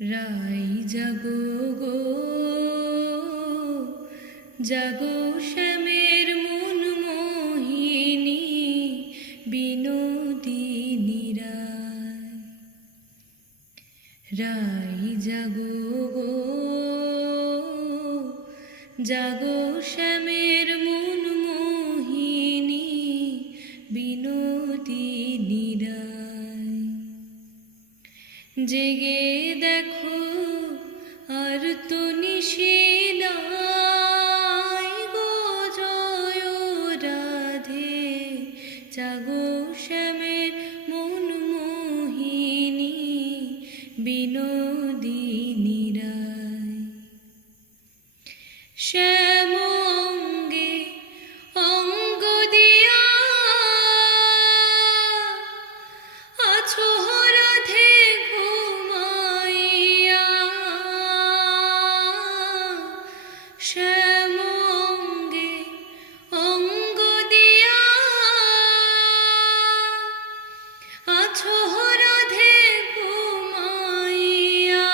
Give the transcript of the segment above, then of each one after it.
রাই জাগো গো জাগো শ্যামের মন মোহিনী বিনোদিনী রায়। রাই জাগো গো জাগো শ্যামের মন মোহিনী বিনোদিনী রায়। জেগে দেখো আর তো নিশি নাই গো জয় রাধে। জাগো শ্যামের মন মোহিনী বিনোদিনী রায়। শ্যাম অঙ্গে অঙ্গ দিয়া আছো রাধে ঘুমাইয়া। শ্যাম অঙ্গে অঙ্গ দিয়া আছো রাধে ঘুমাইয়া।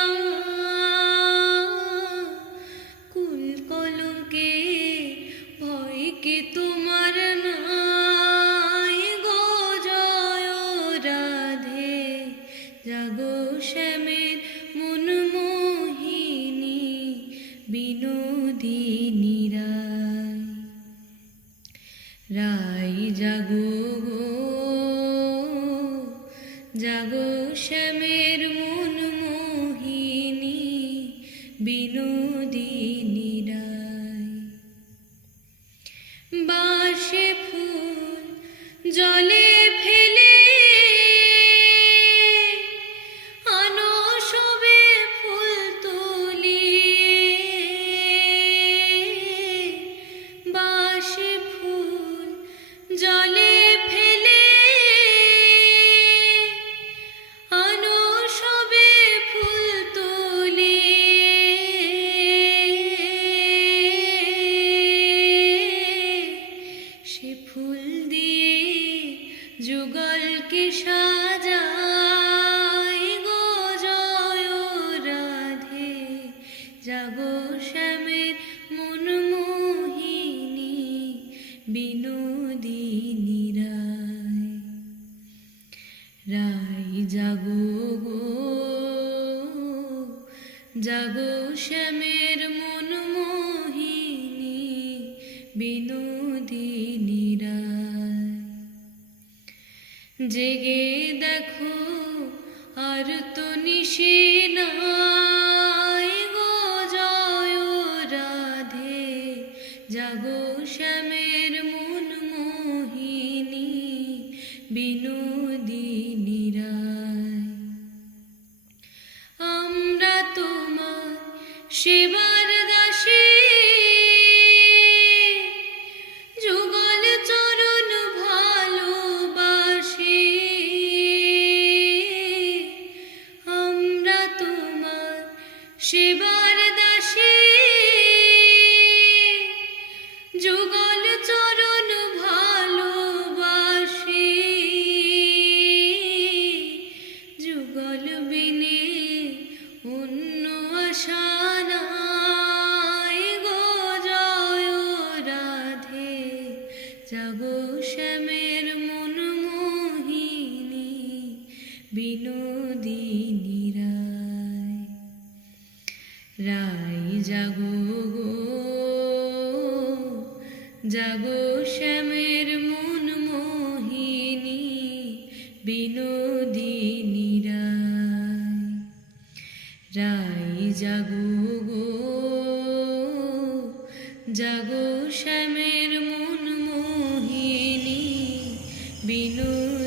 কুল কলঙ্কে ভয় কি তোমার নাই গো জয় রাধে। জাগো শ্যামের মন মোহিনী বিনোদিনী রায়। রাই জাগো গো জাগো শ্যামের মন মোহিনী বিনোদিনী রায়। বাঁশে ফুল জলে ফেলে আনো সবে ফুল তুলিয়ে। বাঁশে ফুল জলে ফেলে আনো সবে ফুল তুলিয়ে। সে ফুল দিয়ে যুগলকে সাজাই গো জয় রাধে। জাগো শ্যামের মন মোহিনী বিনোদিনী রায়। রাই জাগো গো জাগো শ্যামের মন মোহিনী বিনোদিনী রায়। জেগে দেখো আর তো নিশি নাই গো জয় রাধে। জাগো শ্যামের মন মোহিনী বিনোদিনী রায়। আমরা তোমার সেবার দাসী যুগল চরণ ভালোবাসি। আমরা তোমার সেবার দাসী যুগল চরণ ভালোবাসি। যুগল বিনে অন্য আশা নাই গো জয় রাধে। জাগো শ্যামের মন মোহিনী বিনোদিনী রায়। রাই জাগো গো জাগো শ্যামের মন মোহিনী বিনোদিনী রায়। রাই জাগো গো জাগো শ্যামের মন মোহিনী বিনোদিনী।